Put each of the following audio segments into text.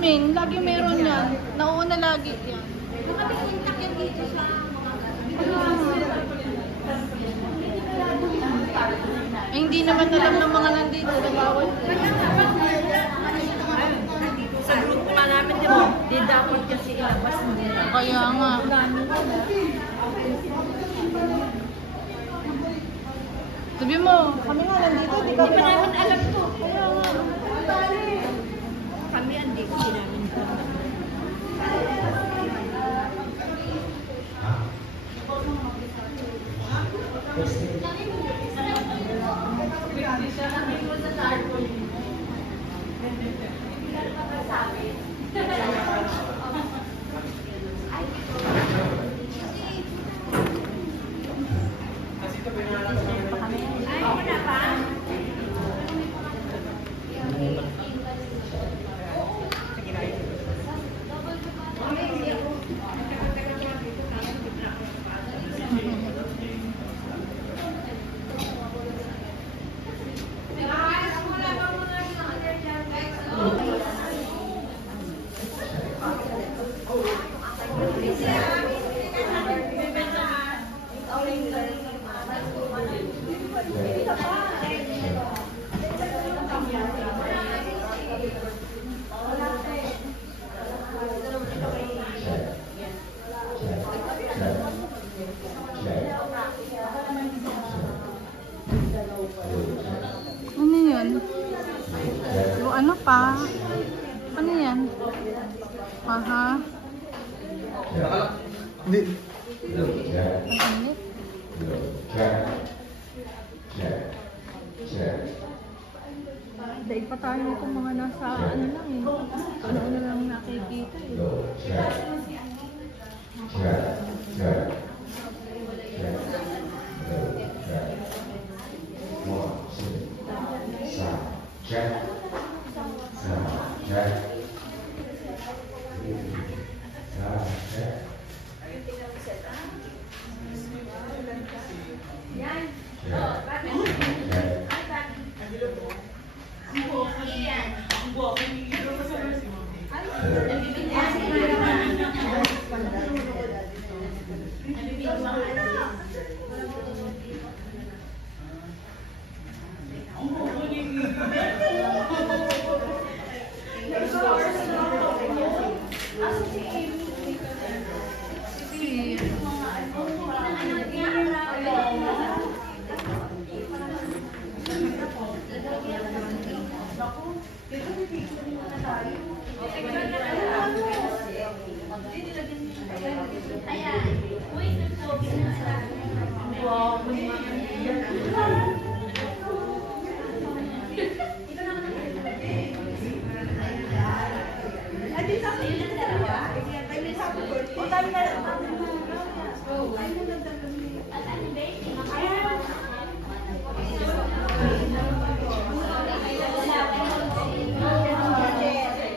Jasmine, lagi meron yan. Nauuna lagi yan. Nakapikuntak yan dito sa Eh, hindi naman alam ng mga nandito na bawal. sa group nga namin, di ba? Di dapat kasi ilabas mo. Kaya nga. Sabi mo, kami nga nandito, di ba? Hindi pa namin alam to. Kaya nga. Kami hindi kasi namin alam. Ano yun? O, ano pa? Ano yan? Aha. Hindi. Ang init. Daig pa tayo kung mga nasa ano lang eh. Ano na lang nakikita eh.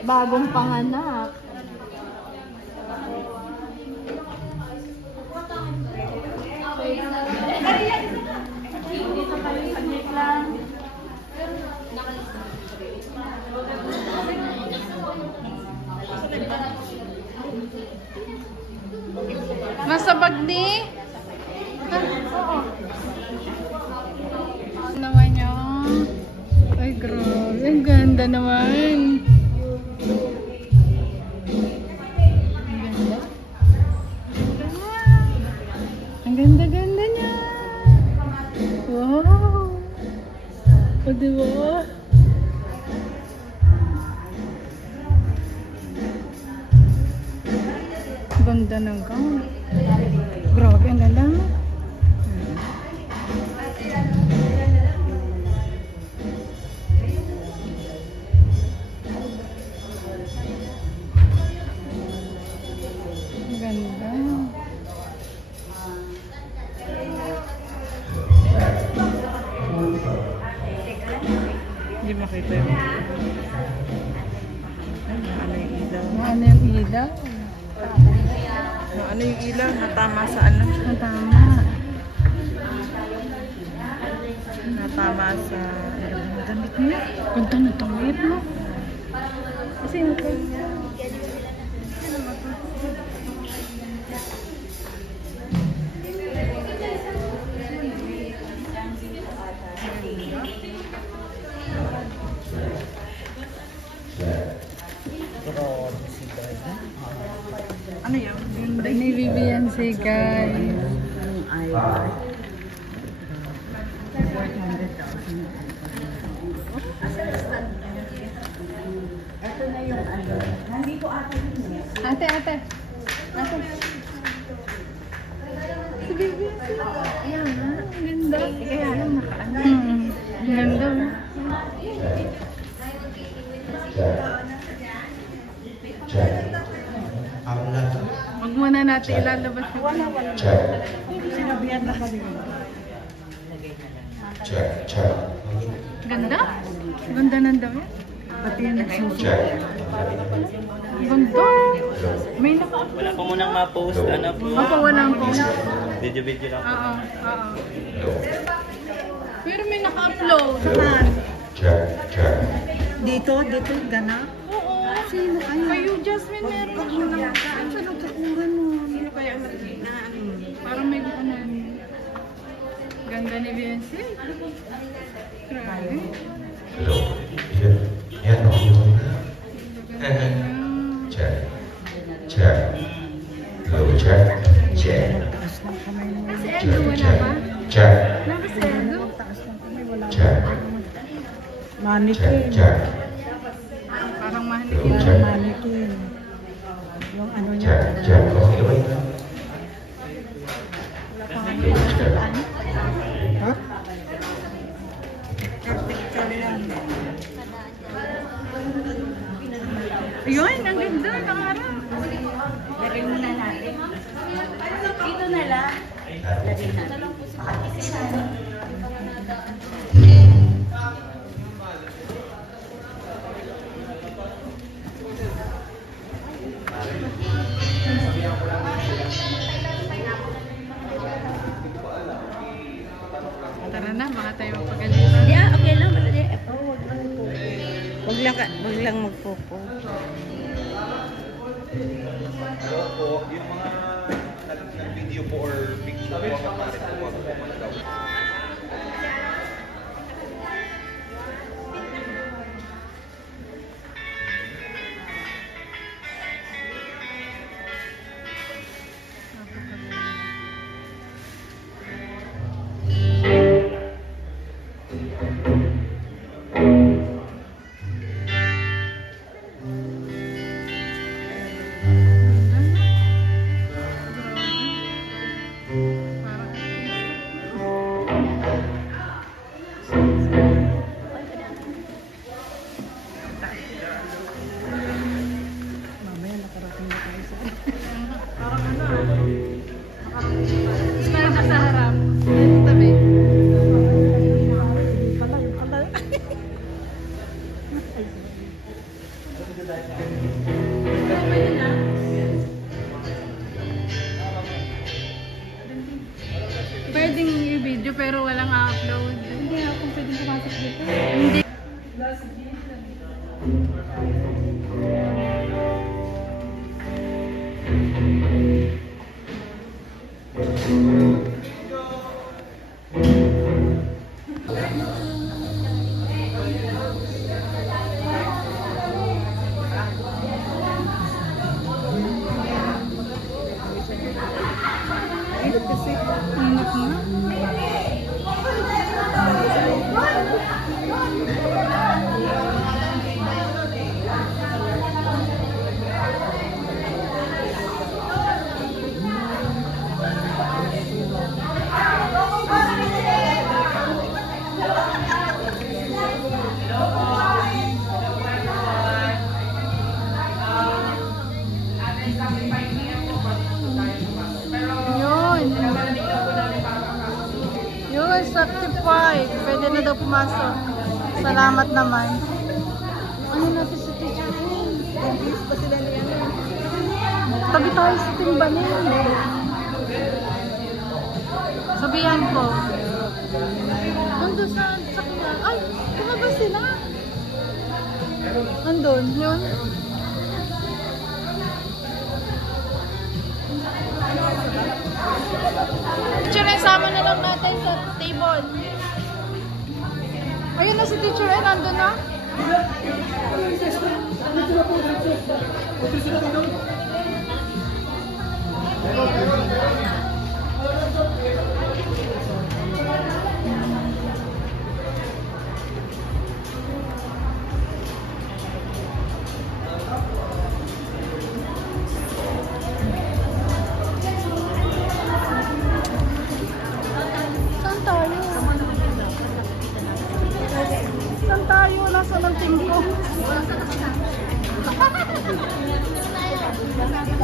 Bagong panganak. Nasa bag ni? Oo. Naman yun. Ay, grabe. Ang ganda naman. Ang ganda-ganda niya. Wow. O, diba? Ganda ng gown. Grabe, ang ganda. Ang ganda. Hindi makita yun. Ano yung ilaw? Ano yung ilaw? Ano yung ilaw? Natama sa ano? Natama. Natama sa Damit niya. Ganda na damit mo. Kasi Ano yan? Ganda ni Beyonce, guys. Yung iPad. 400,000. Ito na yung ano. Nandito ata yun eh. Ate. Ate. Si Beyonce. Ayan nga. Ang ganda. Kaya lang nakaano. Ang ganda. Huwag muna natin ilalabas yung Wala. Sinabihan na kami. ganda. Ganda ng damit. Pati yung nagsusunod. Ganda. May naka-upload. Wala po munang ma-post, ano po? Ako walang post. Video lang po. Oo. Pero may naka-upload. Saan? Dito, gana. Oo. Sino kayo? Kayo, Jasmine, meron Wag mo lang saan sa nagkakuha nun. Sino kaya ang na ano? Parang may ano. Ganda ni Beyonce. Grabe. Taas ng kamay mo. Kasi Edo, wala ba? Wala ba si Edo? Taas ng kamay, wala. Mannequin. Parang mahalikin. Parang mannequin. Yung ano niya. Ha? Practical yan. Ayun, ang ganda. Nangarap. Lagay muna natin. Dito na lang. Lagay natin. Tara na, baka tayo magpagalitan. Hindi okay lang. Madali. Wag lang magpopo. Hello po, yung mga nag-video po or picture po ang pare po, wag po muna daw. Mamaya nakarating na tayo sa Smile ka sa harap. Sa tabi. pala, yung pala. Pwedeng i-video pero walang upload. Hindi ako pwedeng pumasok dito. Hindi. Ingat na. Yun, certified. Pwede na daw pumasok. Salamat naman. Ano natin sa teacher? Pa sila niya. Tabi tayo sa timbanin. Sabihan ko. Nandun sa sakyan. Ay, kumaba sila. Nandun, yun. Teacher, sama na lang natin sa table. Ayun na si teacher, nandun na.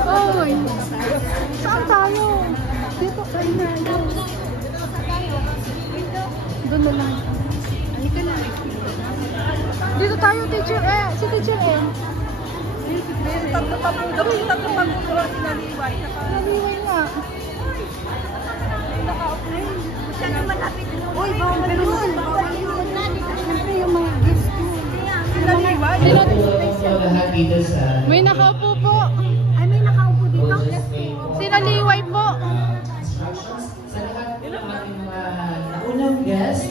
Oy! Saan tayo? Dito kayo na. Doon na lang. Halika na. Dito tayo, teacher eh. Si teacher eh. Tatlo pa po sinaliway. Naliway nga. Uy, bawal yun. Bawal yun. Siyempre yung mga gifts ko. Sinaliway. lahat dito sa May nakaupo po. Ay, may nakaupo dito. Sinaliway po. instructions sa lahat po ng ating mga naunang guest.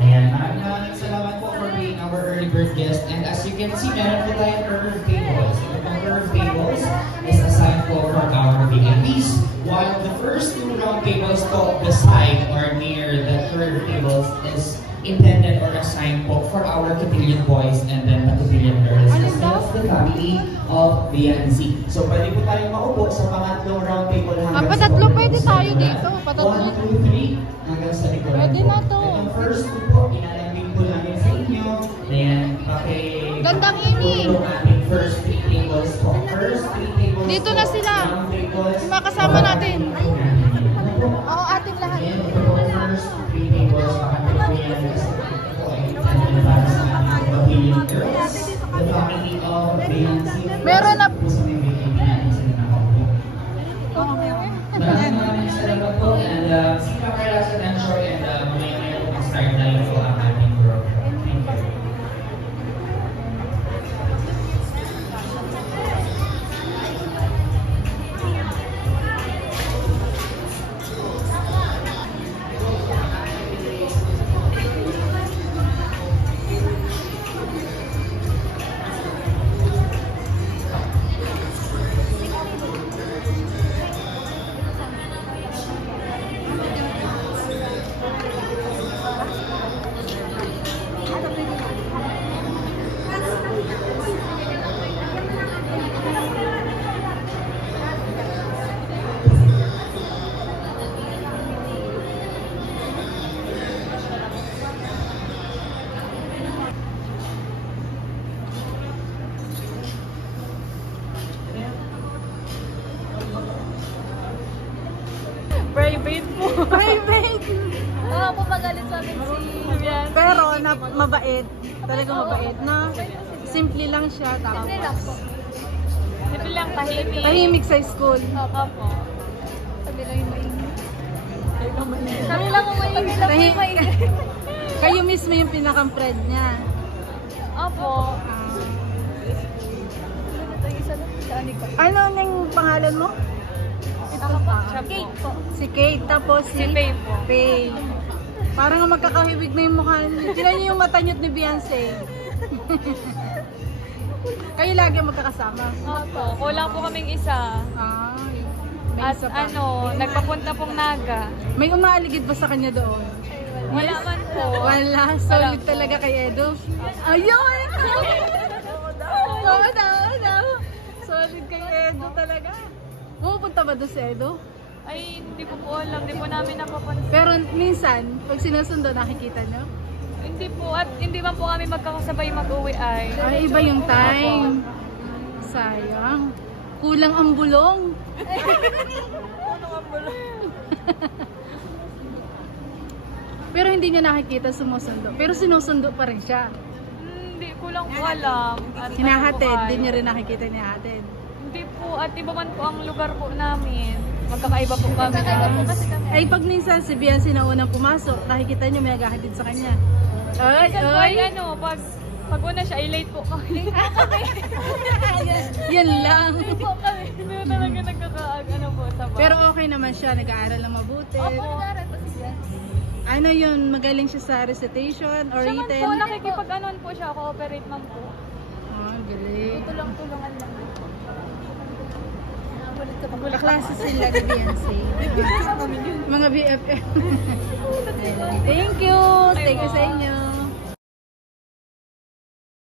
Ayan, maraming salamat po for being our early bird guest. And as you can see, meron po tayong curve tables. And the curve tables is assigned po for our VIPs. While the first two round tables po beside or near the curve tables is intended or assigned po for our Cotillion boys and then the Cotillion girls as well as the family of VNC. So pwede po tayong maupo sa pangatlong round table hanggang sa patatlo baba. pwede tayo dito. Patatlo. 1, 2, 3 hanggang sa likod. Pwede na to. And yung first two po, inalambing po namin sa inyo. Ayan, Gandang ini. Yung ating first three tables po. First three tables Dito po, na sila. round tables. Yung mga kasama natin. Ano po? Oo, ating lahat. Ayan, ito po ang first three tables. Makatid po yan kasi ito po ay intended para sa aming Pavilion Girls. The family of VNC. Meron na. Po sa may VIP natin sa nakaupo. Maraming salamat po and see you mga residential and mamaya po mag-start na yun po ang ating program. Thank you. Private po. Private. Oo, po magalit sa amin si Vivian. Pero mabait. Talagang mabait na. Simple lang siya. Tapos Simple lang po. Simple lang, tahimik. tahimik sa school. Oo po. Sabi lang yung maingay. Sabi lang yung maingay. Sabi lang yung maingay. Kayo mismo yung pinaka-friend niya. Opo. Ano nang pangalan mo? Ako po. Kate po. Si Kate. Tapos Si Faye po. Faye. Parang magkakahibig na yung mukha niyo. Tignan niyo yung mata niyo ni Beyonce. Kayo lagi magkakasama. Opo. Kulang po kaming isa. Ay, may At isa pa. nagpapunta pong Naga. May umaaligid ba sa kanya doon? Wala man po. Wala. Solid talaga kay Edo. Ayun! Oo daw. Solid kay Edo talaga. Pupunta ba doon si Edo? Ay, hindi ko po alam. Hindi po namin napapansin. Pero minsan, pag sinusundo, nakikita nyo? Hindi po. At hindi man po kami magkakasabay mag-uwi ay. Ay, iba yung time. Sayang. Kulang ang bulong. Pero hindi niya nakikita sumusundo. Pero sinusundo pa rin siya. Hindi ko lang po alam. At Hinahatid, ano po hindi ay. niya rin nakikita niyahatid. Hindi po. At iba man po ang lugar po namin. Magkakaiba po kami. Ay, pag minsan si Beyonce na unang pumasok, nakikita niyo may naghahatid sa kanya. Ay, Minsan po ay ay. ano, pag una siya ay late po kami. Yan lang. Late po kami. Hindi na talaga ano po sa bahay. Pero okay naman siya, nag-aaral ng mabuti. Opo. Nag-aaral po siya. Ano yun, magaling siya sa recitation or Siya man written? po, nakikipag-anon po siya, cooperate man po. Ah, galing. Tulong-tulungan lang. Kaklase sila ni Beyonce. Mga BFF. Thank you! Thank you sa inyo.